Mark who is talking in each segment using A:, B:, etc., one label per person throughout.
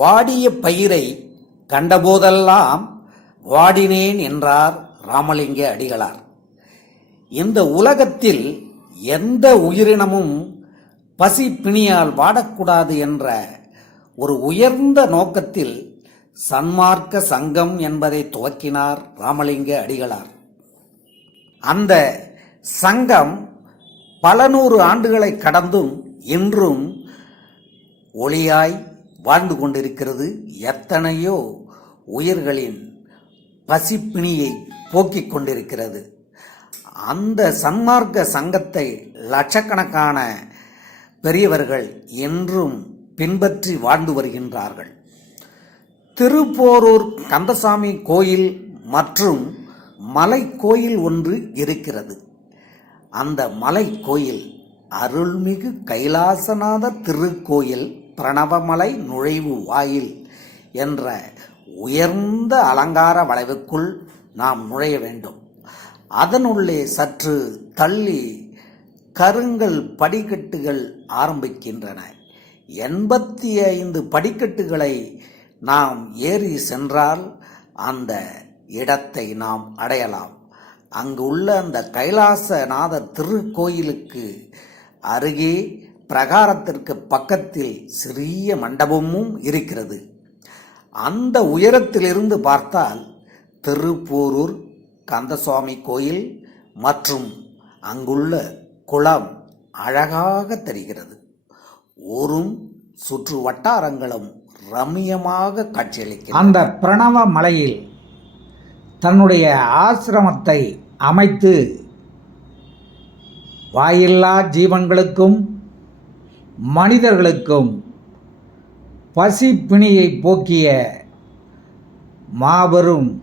A: வாடிய பயிரை கண்டபோதெல்லாம் வாடினேன் என்றார் ராமலிங்க அடிகளார். இந்த உலகத்தில் எந்த உயிரினமும் பசி பிணியால் வாடக்கூடாது என்ற ஒரு உயர்ந்த நோக்கத்தில் சன்மார்க்க சங்கம் என்பதை துவக்கினார் ராமலிங்க அடிகளார். அந்த சங்கம் பல நூறு ஆண்டுகளை கடந்தும் இன்றும் ஒளியாய் வாழ்ந்து கொண்டிருக்கிறது எத்தனையோ உயிர்களின் பசிப்பிணியை போக்கிக் கொண்டிருக்கிறது. அந்த சன்மார்க்க சங்கத்தை லட்சக்கணக்கான பெரியவர்கள் என்றும் பின்பற்றி வாழ்ந்து வருகின்றார்கள். திருப்போரூர் கந்தசாமி கோயில் மற்றும் மலை கோயில் ஒன்று இருக்கிறது. அந்த மலை கோயில் அருள்மிகு கைலாசநாத திருக்கோயில். பிரணவமலை நுழைவு வாயில் என்ற உயர்ந்த அலங்கார வளைவுக்குள் நாம் நுழைய வேண்டும். அதனுள்ளே சற்று தள்ளி கருங்கல் படிக்கட்டுகள் ஆரம்பிக்கின்றன. எண்பத்தி ஐந்து படிக்கட்டுகளை நாம் ஏறி சென்றால் அந்த இடத்தை நாம் அடையலாம். அங்கு உள்ள அந்த கைலாசநாத திருக்கோயிலுக்கு அருகே பிரகாரத்திற்கு பக்கத்தில் சிறிய மண்டபமும் இருக்கிறது. அந்த உயரத்திலிருந்து பார்த்தால் திருப்பூரூர் கந்தசுவாமி கோயில் மற்றும் அங்குள்ள குளம் அழகாக தெரிகிறது. ஊரும் சுற்று வட்டாரங்களும் ரம்மியமாக காட்சியளிக்கும் அந்த பிரணவ மலையில் தன்னுடைய ஆசிரமத்தை அமைத்து வாயில்லா ஜீவன்களுக்கும் மனிதர்களுக்கும் பசி பிணியை போக்கிய மாபெரும்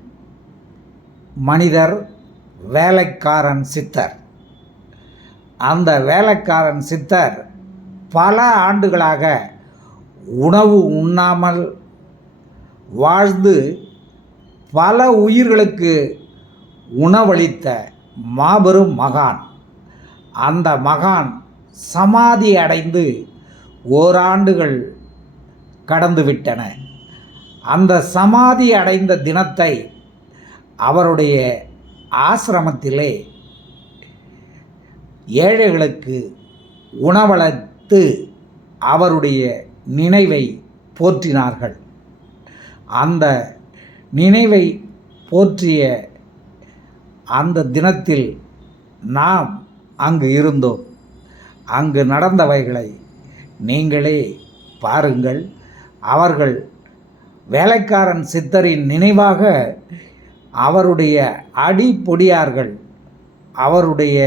A: மனிதர் வேலைக்காரன் சித்தர். அந்த வேலைக்காரன் சித்தர் பல ஆண்டுகளாக உணவு உண்ணாமல் வாழ்ந்து பல உயிர்களுக்கு உணவளித்த மாபெரும் மகான். அந்த மகான் சமாதி அடைந்து ஓராண்டுகள் கடந்துவிட்டன அந்த சமாதி அடைந்த தினத்தை அவருடைய ஆசிரமத்திலே ஏழைகளுக்கு உணவளித்து அவருடைய நினைவை போற்றினார்கள். அந்த நினைவை போற்றிய அந்த தினத்தில் நாம் அங்கு இருந்தோம். அங்கு நடந்தவைகளை நீங்களே பாருங்கள். அவர்கள் வேலைக்காரன் சித்தரின் நினைவாக அவருடைய அடிப்பொடியார்கள் அவருடைய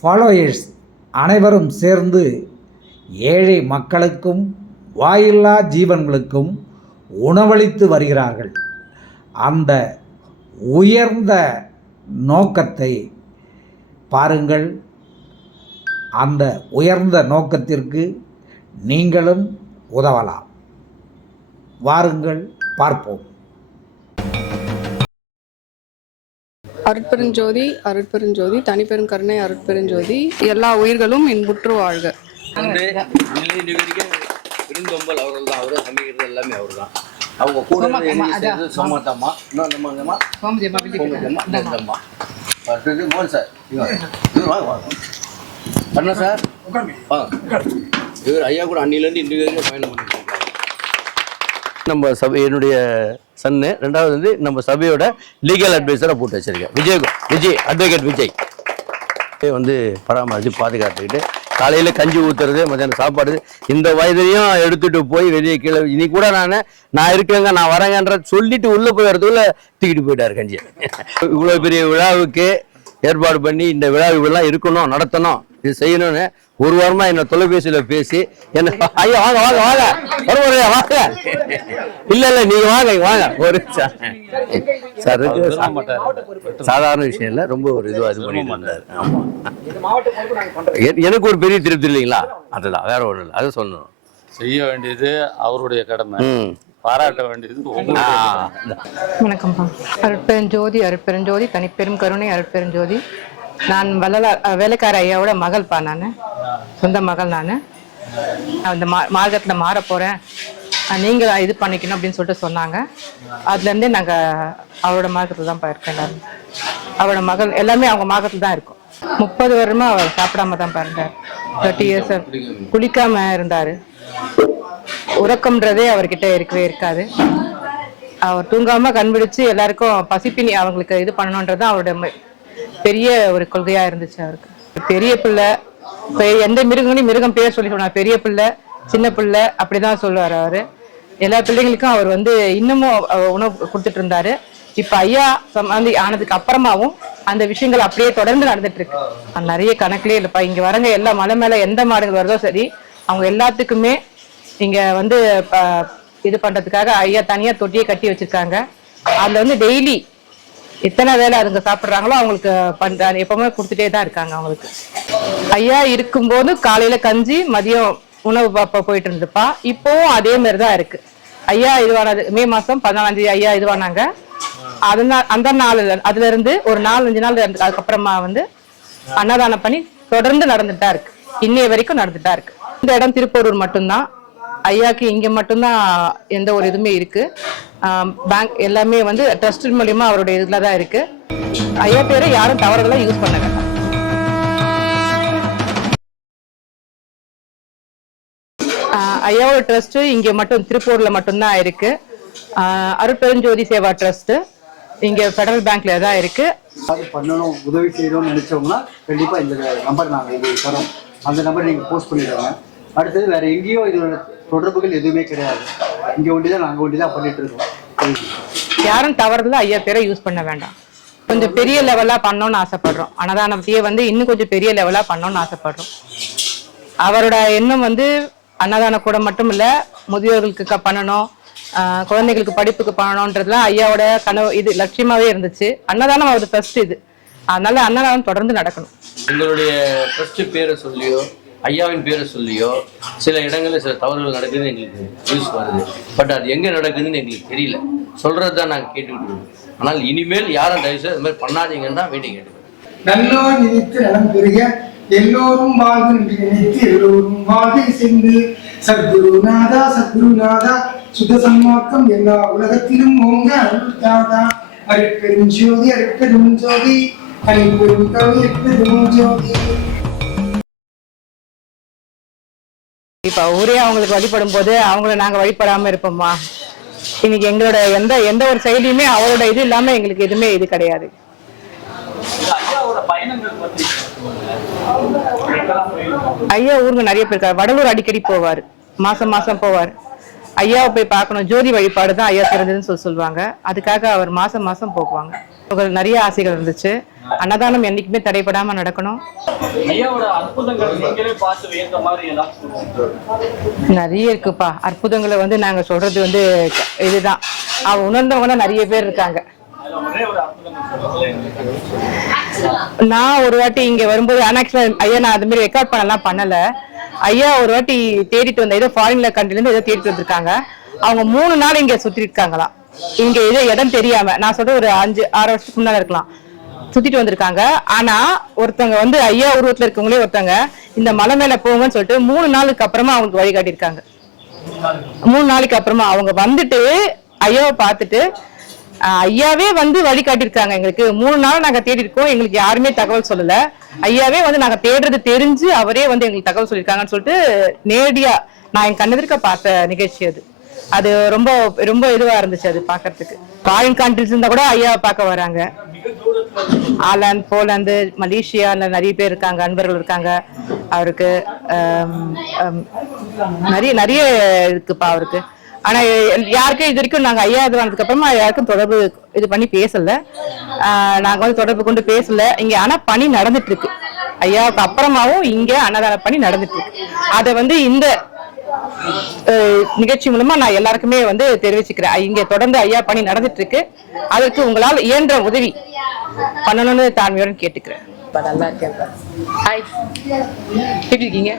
A: ஃபாலோயர்ஸ் அனைவரும் சேர்ந்து ஏழை மக்களுக்கும் வாயில்லா ஜீவன்களுக்கும் உணவளித்து வருகிறார்கள். அந்த உயர்ந்த நோக்கத்தை பாருங்கள். அந்த உயர்ந்த நோக்கத்திற்கு நீங்களும் உதவலாம். வாருங்கள் பார்ப்போம்.
B: அருட்பெருஞ்சோதி அருட்பெருஞ்சோதி தனிப்பெரும் கருணை அருட்பெருஞ்சோதி எல்லா உயிர்களும் இன்புற்று வாழ்க.
C: விருந்தொம்பல் அவர்கள் தான் அவரே சமைக்கிறது எல்லாமே அவர் தான் அவங்க கூட சோமத்தம்மா அந்தம்மா சோமத்தம்மா அடுத்தது மோகன் சார். வாங்க. பண்ண சார் வாங்க இவர் ஐயா கூட அன்னிலேருந்து இன்று வரைக்கும் பயணம் பண்ணிட்டு. நம்ம சபை என்னுடைய சன்னு ரெண்டாவது வந்து நம்ம சபையோட லீகல் அட்வைசராக போட்டு வச்சிருக்கேன் விஜய் விஜய் அட்வொகேட் விஜய். வந்து பராமரித்து பாதுகாத்துக்கிட்டு காலையில் கஞ்சி ஊத்துறது மத்தியானம் சாப்பாடு இந்த வயதுலையும் எடுத்துட்டு போய் வெளியே கீழே இனி கூட நான் நான் இருக்கேங்க நான் வரேங்கன்ற சொல்லிட்டு உள்ளே போய் வரதுக்குள்ள தூக்கிட்டு போயிட்டாரு கஞ்சியை. இவ்வளோ பெரிய விழாவுக்கு ஏற்பாடு பண்ணி இந்த விழா இப்படிலாம் இருக்கணும் நடத்தணும். இது செய்யணும்னு ஒரு வாரமா என்ன தொலைபேசியில பேசி என்ன ஐயா வாங்க வாங்க வாங்க. வருவாரு வாங்க. இல்ல இல்ல நீங்க வாங்க வாங்க. ஒரு சார். சாதாரண விஷயம் இல்ல ரொம்ப ஒரு இதுவா இது ஆமா. எ- எனக்கு ஒரு பெரிய திருப்தி இல்லைங்களா? அதுதான் வேற ஒண்ணும் இல்லை அதை சொல்லணும்.
D: செய்ய வேண்டியது அவருடைய கடமை. பாராட்ட வேண்டியது
E: வணக்கம்ப்பா அருட்பெருஞ்சோதி அருட்பெருஞ்சோதி தனிப்பெரும் கருணை அருட்பெருஞ்சோதி. நான் வள்ளலார் வேலைக்கார ஐயாவோட மகள்ப்பா நான். சொந்த மகள் நான். அந்த மா மார்க்கத்தில் மாற போகிறேன் நீங்கள் இது பண்ணிக்கணும் அப்படின்னு சொல்லிட்டு சொன்னாங்க. அதுலேருந்தே நாங்கள் அவரோட மார்க்கத்தில் தான் இருக்கேன் அவரோட மகள் எல்லாமே அவங்க மார்க்கத்தில் தான் இருக்கும். முப்பது வருமா அவர் சாப்பிடாம தான் இருந்தார். தேர்ட்டி இயர்ஸ் குளிக்காம இருந்தார். உறக்கம்ன்றதே அவர்கிட்ட இருக்கவே இருக்காது. அவர் தூங்காம கண்பிடிச்சு எல்லாருக்கும் பசிப்பினி அவங்களுக்கு இது பண்ணணுன்றது அவரோட ம- பெரிய ஒரு கொள்கையா இருந்துச்சு அவருக்கு. பெரிய பிள்ளை எந்த மிருகங்களையும் மிருகம் பேர் சொல்லி சொன்னார் பெரிய பிள்ளை சின்ன பிள்ளை அப்படிதான் சொல்லுவார் அவரு. எல்லா பிள்ளைங்களுக்கும் அவர் வந்து இன்னமும் உணவு கொடுத்துட்டு இருந்தாரு. இப்ப ஐயா சமாந்தி ஆனதுக்கு அப்புறமாவும் அந்த விஷயங்கள் அப்படியே தொடர்ந்து நடந்துட்டு இருக்கு. நிறைய கணக்குலயே இல்லப்பா இங்க வரங்க எல்லா மலை மேல எந்த மாடுகள் வருதோ சரி அவங்க எல்லாத்துக்குமே இங்க வந்து ப- இது பண்றதுக்காக ஐயா தனியா தொட்டியை கட்டி வச்சிருக்காங்க. அதுல வந்து டெய்லி எத்தனை வேலை அதுங்க சாப்பிட்றாங்களோ அவங்களுக்கு பண்ற எப்பவுமே கொடுத்துட்டே தான் இருக்காங்க அவங்களுக்கு. ஐயா இருக்கும்போது காலையில கஞ்சி மதியம் உணவு பாப்பா போயிட்டு இருந்துப்பா. இப்போவும் அதே மாதிரி தான் இருக்கு. ஐயா இதுவானது மே மாசம் பதினாலாம் தேதி ஐயா இதுவானாங்க. அதனால அந்த நாள் அதுல இருந்து ஒரு அஞ்சு நாள் இருந்து- அதுக்கப்புறமா வந்து அன்னதானம் பண்ணி தொடர்ந்து நடந்துட்டா இருக்கு. இன்னைய வரைக்கும் நடந்துட்டா இருக்கு. இந்த இடம் திருப்பூரூர் மட்டும்தான். ஐயாக்கு இங்க மட்டும்தான் எந்த ஒரு இதுவுமே இருக்கு. பேங்க் எல்லாமே வந்து ட்ரஸ்ட் மூலியமா அவருடைய இதுல தான் இருக்கு. ஐயா பேரை யாரும் தவறுதலா யூஸ் பண்ண வேண்டாம் ஐயாவோட ட்ரஸ்ட் இங்க மட்டும் திருப்பூர்ல மட்டும்தான் இருக்கு. ஆஹ் அருட்பெருஞ்சோதி சேவா ட்ரஸ்ட் இங்க ஃபெடரல் பேங்க்ல தான் இருக்கு.
F: பண்ணணும் உதவி செய்யணும்னு நினைச்சோம்னா கண்டிப்பா இந்த நம்பர் நாங்க உங்களுக்கு தரோம். அந்த நம்பர் நீங்க போஸ்ட் பண்ணிடுங்க. அடுத்தது வேற எங்கேயோ இதோட தொடர்புகள் எதுவுமே கிடையாது. இங்க ஒண்டி தான் நாங்க ஒண்டி தான் பண்ணிட்டு இருக்கோம்.
E: யாரும் தவறுதல ஐயா பேரை யூஸ் பண்ண வேண்டாம். கொஞ்சம் பெரிய லெவலா பண்ணணும்னு ஆசைப்படுறோம். அன்னதானத்தையே வந்து இன்னும் கொஞ்சம் பெரிய லெவலா பண்ணணும்னு ஆசைப்படுறோம். அவரோட எண்ணம் வந்து அன்னதான கூட மட்டும் இல்ல முதியோர்களுக்கு பண்ணணும் குழந்தைகளுக்கு படிப்புக்கு பண்ணணும்ன்றதுலாம் ஐயாவோட கனவு இது லட்சியமாவே இருந்துச்சு. அன்னதானம் அவரது ஃபர்ஸ்ட் இது. அதனால அன்னதானம் தொடர்ந்து நடக்கணும்.
C: எங்களுடைய ஃபர்ஸ்ட் பேரை சொல்லியோ ஐயாவின் பேரை சொல்லியோ சில இடங்களில் சில தவறுகள் நடக்குதுன்னு எங்களுக்கு நியூஸ் வருது. பட் அது எங்கே நடக்குதுன்னு எங்களுக்கு தெரியல. சொல்றது தான் நாங்கள் கேட்டுக்கிட்டு இருக்கோம். ஆனால் இனிமேல் யாரும் தயவுசெய்து அது மாதிரி பண்ணாதீங்கன்னு தான் வேண்டி கேட்டுக்கிறோம்.
G: நல்லோர் நினைத்து நலம் பெறுக எல்லோரும் என்று நினைத்து எல்லோரும் வாழ்க சென்று. சத்குருநாதா சத்குருநாதா சுத்த சன்மார்க்கம் எல்லா உலகத்திலும் ஓங்க அருள் தாதா. அருட்பெரும் ஜோதி அருட்பெரும் ஜோதி அருட்பெரும் கவி அருட்பெரும் ஜோதி.
E: இப்ப ஊரே அவங்களுக்கு வழிபடும் போது அவங்கள நாங்க வழிபடாம இருப்போமா இன்னைக்கு எங்களோட எந்த எந்த ஒரு செயலியுமே அவரோட இது இல்லாம எங்களுக்கு எதுவுமே இது கிடையாது. ஐயா ஊருங்க நிறைய பேர் இருக்காரு வடலூர் அடிக்கடி போவார். மாசம் மாசம் போவார். ஐயாவை போய் பார்க்கணும். ஜோதி வழிபாடு தான் ஐயா சிறந்ததுன்னு சொல்லி சொல்லுவாங்க. அதுக்காக அவர் மாசம் மாசம் போக்குவாங்க நிறைய ஆசைகள் இருந்துச்சு. அன்னதானம் என்னைக்குமே தடைபடாம நடக்கணும். நிறைய இருக்குப்பா. அற்புதங்களை வந்து நாங்க சொல்றது வந்து இதுதான். அவ உணர்ந்தவங்க நிறைய பேர் இருக்காங்க. நான் ஒரு வாட்டி இங்க வரும்போது actually ஐயா நான் அது மாதிரி ரெக்கார்ட் பண்ணலாம் பண்ணல. ஐயா ஒரு வாட்டி தேடிட்டு வந்த ஏதோ ஃபாரின்ல கண்ட்ரில இருந்து ஏதோ தேடிட்டு வந்திருக்காங்க. அவங்க மூணு நாள் இங்க சுத்தி இருக்காங்களாம். இங்க ஏதோ இடம் தெரியாம நான் சொல்ற ஒரு அஞ்சு ஆறு வருஷத்துக்கு முன்னால இருக்கலாம். சுத்திட்டு வந்திருக்காங்க. ஆனா ஒருத்தவங்க வந்து ஐயா உருவத்துல இருக்கவங்களே ஒருத்தவங்க இந்த மலை மேல போங்கன்னு சொல்லிட்டு மூணு நாளுக்கு அப்புறமா அவங்களுக்கு வழிகாட்டியிருக்காங்க மூணு நாளைக்கு அப்புறமா அவங்க வந்துட்டு ஐயாவை பார்த்துட்டு ஐயாவே வந்து வழிகாட்டியிருக்காங்க எங்களுக்கு. மூணு நாள் நாங்க தேடி இருக்கோம். எங்களுக்கு யாருமே தகவல் சொல்லல. ஐயாவே வந்து நாங்க தேடுறது தெரிஞ்சு அவரே வந்து எங்களுக்கு தகவல் சொல்லியிருக்காங்கன்னு சொல்லிட்டு நேரடியா நான் என் கண்ணெதிர்க்க பார்த்த நிகழ்ச்சி அது. அது ரொம்ப ரொம்ப இதுவா இருந்துச்சு அது பாக்குறதுக்கு ஃபாரின் கண்ட்ரிஸ் இருந்தா கூட ஐயாவை பார்க்க வராங்க. ஆலாந்து போலாந்து மலேசியாவில் நிறைய பேர் இருக்காங்க அன்பர்கள் இருக்காங்க. அவருக்கு நிறைய நிறைய இருக்குப்பா அவருக்கு. ஆனா யாருக்கும் இது வரைக்கும் நாங்க ஐயா இது வந்ததுக்கு அப்புறமா யாருக்கும் தொடர்பு இது பண்ணி பேசல. ஆஹ், நாங்க வந்து தொடர்பு கொண்டு பேசல. இங்க ஆனா பணி நடந்துட்டு இருக்கு ஐயாவுக்கு அப்புறமாவும் இங்க அன்னதான பணி நடந்துட்டு இருக்கு அதை வந்து இந்த நிகழ்ச்சி மூலமா நான் எல்லாருக்குமே வந்து தெரிவிச்சுக்கிறேன். இங்க தொடர்ந்து ஐயா பணி நடந்துட்டு இருக்கு அதற்கு உங்களால் இயன்ற உதவி பண்ணணும்னு தாழ்மையுடன் கேட்டுக்கிறேன். இப்ப நல்லா இருக்கேன் ஹாய் எப்படி இருக்கீங்க?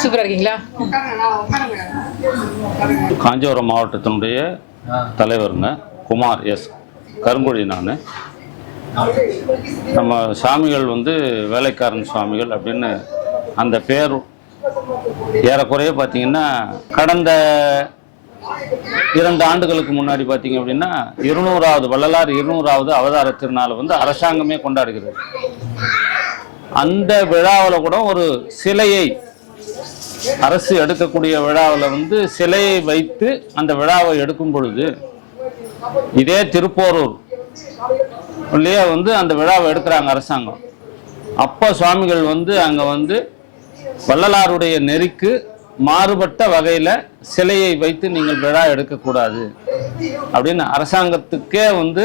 E: சூப்பரா இருக்கீங்களா?
D: காஞ்சிபுரம் மாவட்டத்தினுடைய தலைவருங்க குமார் எஸ். கருங்குழி நான். நம்ம சாமிகள் வந்து வேலைக்காரன் சுவாமிகள் அப்படின்னு அந்த பேர் ஏறக்குறைய பார்த்தீங்கன்னா கடந்த இரண்டு ஆண்டுகளுக்கு முன்னாடி பார்த்தீங்க அப்படின்னா இருநூறாவது வள்ளலார் இருநூறாவது அவதார திருநாளை வந்து அரசாங்கமே கொண்டாடுகிறது. அந்த விழாவில் கூட ஒரு சிலையை அரசு எடுக்கக்கூடிய விழாவில் வந்து சிலையை வைத்து அந்த விழாவை எடுக்கும் பொழுது இதே திருப்போரூர் இல்லையா வந்து அந்த விழாவை எடுக்கிறாங்க அரசாங்கம். அப்போ சுவாமிகள் வந்து அங்கே வந்து வள்ளலாருடைய நெறிக்கு மாறுபட்ட வகையில் சிலையை வைத்து நீங்கள் விழா எடுக்கக்கூடாது. அப்படின்னு அரசாங்கத்துக்கே வந்து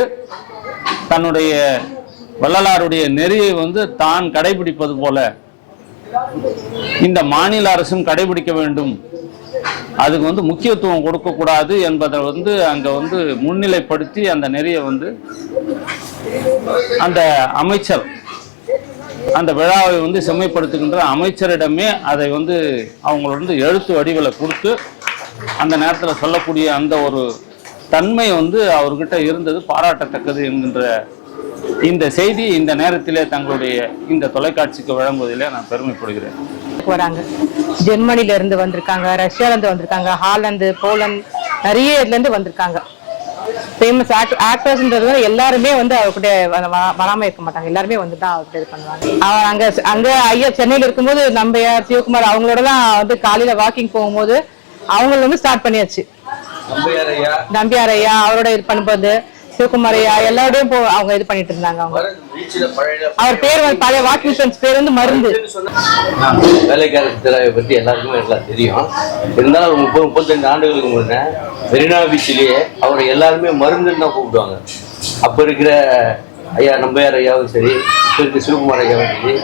D: தன்னுடைய வள்ளலாருடைய நெறியை வந்து தான் கடைபிடிப்பது போல இந்த மாநில அரசும் கடைபிடிக்க வேண்டும். அதுக்கு வந்து முக்கியத்துவம் கொடுக்கக்கூடாது என்பதை வந்து அங்கே வந்து முன்னிலைப்படுத்தி அந்த நெறியை வந்து அந்த அமைச்சர் அந்த விழாவை வந்து செம்மைப்படுத்துகின்ற அமைச்சரிடமே அதை வந்து அவங்களோட வந்து எழுத்து வடிவில் கொடுத்து அந்த நேரத்தில் சொல்லக்கூடிய அந்த ஒரு தன்மை வந்து அவர்கிட்ட இருந்தது பாராட்டத்தக்கது என்கின்ற இந்த செய்தி இந்த நேரத்திலே தங்களுடைய இந்த தொலைக்காட்சிக்கு வழங்குவதிலே நான் பெருமைப்படுகிறேன்.
E: வராங்க. ஜெர்மனில இருந்து வந்திருக்காங்க ரஷ்யால இருந்து வந்திருக்காங்க ஹாலந்து போலந்து நிறைய இதுல இருந்து வந்திருக்காங்க. ஃபேமஸ் ஆக்டர்ஸ்ன்றது எல்லாருமே வந்து அவர்கிட்ட வ- வ- வராம இருக்க மாட்டாங்க. எல்லாருமே வந்து தான் அவர்கிட்ட இது பண்ணுவாங்க. அவர் அங்க அங்க ஐயா சென்னையில இருக்கும்போது நம்ம யார் சிவகுமார் அவங்களோட தான் வந்து காலையில வாக்கிங் போகும்போது அவங்கள வந்து ஸ்டார்ட் பண்ணியாச்சு.
C: நம்பியார் ஐயா
E: அவரோட இது பண்ணும்போது. சிவகுமார் ஐயா எல்லாரோடையும் போ அவங்க இது பண்ணிட்டு இருந்தாங்க அவங்க. அவர் பேர் வந்து பழைய ஃப்ரெண்ட்ஸ் பேர் வந்து மருந்து.
C: வேலைக்காரர் திராவை பற்றி எல்லாருக்குமே எல்லாம் தெரியும். இருந்தாலும் ஒரு முப்பது முப்பத்தஞ்சு ஆண்டுகளுக்கு முன்னே மெரினா பீச்சிலேயே அவரை எல்லாருமே மருந்துன்னு தான் கூப்பிடுவாங்க. அப்போ இருக்கிற ஐயா நம்பையார் ஐயாவும் சரி இப்போ இருக்க சிவகுமார் ஐயாவும் சரி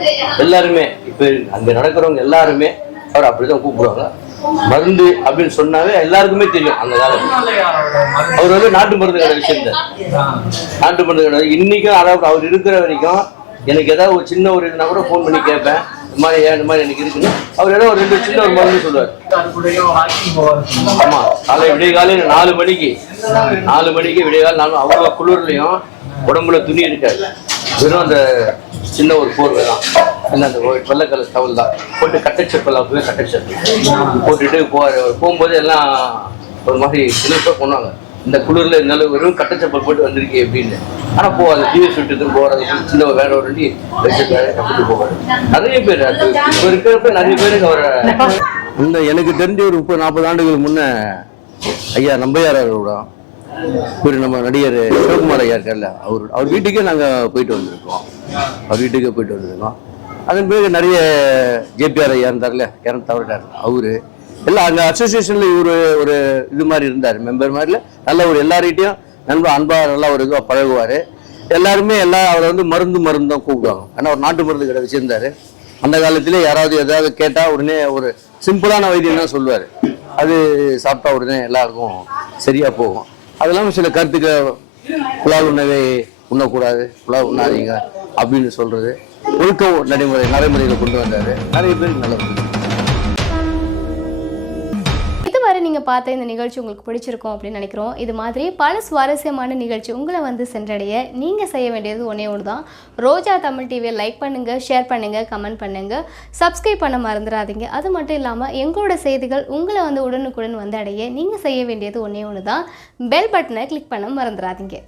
C: எல்லாருமே இப்போ அங்கே நடக்கிறவங்க எல்லாருமே அவர் அப்படி தான் கூப்பிடுவாங்க. மருந்து அப்படின்னு சொன்னாவே எல்லாருக்குமே தெரியும் அந்த காலத்துல. அவர் வந்து நாட்டு மருந்து கடை வச்சிருந்தார். நாட்டு மருந்து கடை. இன்னைக்கும் அதாவது அவர் இருக்கிற வரைக்கும் எனக்கு ஏதாவது ஒரு சின்ன ஒரு இதுனா கூட ஃபோன் பண்ணி கேட்பேன். இந்த மாதிரி ஏன் இந்த மாதிரி எனக்கு இருக்குன்னு. அவர் ஏதோ ஒரு ரெண்டு சின்ன ஒரு மருந்து சொல்லுவார். ஆமா காலை விடிய காலையில நாலு மணிக்கு. நாலு மணிக்கு விடிய காலம் நாலு அவ்வளோ குளிர்லையும் உடம்புல துணி இருக்காது. வெறும் அந்த சின்ன ஒரு போர்வை தான். என்ன அந்த வெள்ளை கலர் டவல் தான். போட்டு கட்டை செப்பல் அப்பவே கட்டை செப்பல். போட்டுட்டு போவார் அவர் போகும்போது எல்லாம் ஒரு மாதிரி சிலிப்பாக பண்ணுவாங்க இந்த குளிர்ல இருந்தாலும் வெறும் கட்டை செப்பல் போட்டு வந்திருக்கே அப்படின்னு. ஆனா போவாது டிவி சுட்டு போகிறது சின்ன வேற ஒரு வண்டி வச்சு கட்டிட்டு போவாரு. நிறைய பேர் அது. இருக்கிறப்ப நிறைய பேருக்கு அவரை இந்த எனக்கு தெரிஞ்ச ஒரு முப்பது நாற்பது ஆண்டுகளுக்கு முன்ன ஐயா நம்பையார் அவரோட ஒரு நம்ம நடிகர் சிவகுமார் ஐயா இருக்கார்ல அவர் அவர் வீட்டுக்கே நாங்கள் போயிட்டு வந்திருக்கோம். அவர் வீட்டுக்கே போயிட்டு வந்திருக்கோம். அதன் பிறகு நிறைய ஜேபிஆர் ஐயா இருந்தார்ல இறந்து தவறிட்டார். அவரு எல்லாம் அங்கே அசோசியேஷனில் இவர் ஒரு இது மாதிரி இருந்தார் மெம்பர் மாதிரில. நல்ல ஒரு எல்லார்கிட்டையும் நண்பர் அன்பாக நல்லா ஒரு இதுவாக பழகுவார். எல்லாருமே எல்லாம் அவரை வந்து மருந்து மருந்து தான் கூப்பிடுவாங்க. ஆனால் ஒரு நாட்டு மருந்து கடை வச்சுருந்தாரு. அந்த காலத்தில் யாராவது ஏதாவது கேட்டால் உடனே ஒரு சிம்பிளான வைத்தியம் தான் சொல்லுவார். அது சாப்பிட்டா உடனே எல்லாருக்கும் சரியாக போகும். அது இல்லாமல் சில கருத்துக்கள் புலால் உணவை உண்ணக்கூடாது புலால் உண்ணாதீங்க அப்படின்னு சொல்கிறது ஒழுக்க நடைமுறை நடைமுறையில் கொண்டு வந்தார். நிறைய பேருக்கு நல்லது
H: இதுவரை நீங்கள் பார்த்த இந்த நிகழ்ச்சி உங்களுக்கு பிடிச்சிருக்கும் அப்படின்னு நினைக்கிறோம். இது மாதிரி பல சுவாரஸ்யமான நிகழ்ச்சி உங்களை வந்து சென்றடைய நீங்கள் செய்ய வேண்டியது ஒன்றே ஒன்று தான் ரோஜா தமிழ் டிவியை லைக் பண்ணுங்கள் ஷேர் பண்ணுங்கள் கமெண்ட் பண்ணுங்கள் சப்ஸ்கிரைப் பண்ண மறந்துடாதீங்க. அது மட்டும் இல்லாமல் எங்களோட செய்திகள் உங்களை வந்து உடனுக்குடன் வந்து அடைய நீங்கள் செய்ய வேண்டியது ஒன்றே ஒன்று தான் பெல் பட்டனை கிளிக் பண்ண மறந்துடாதீங்க.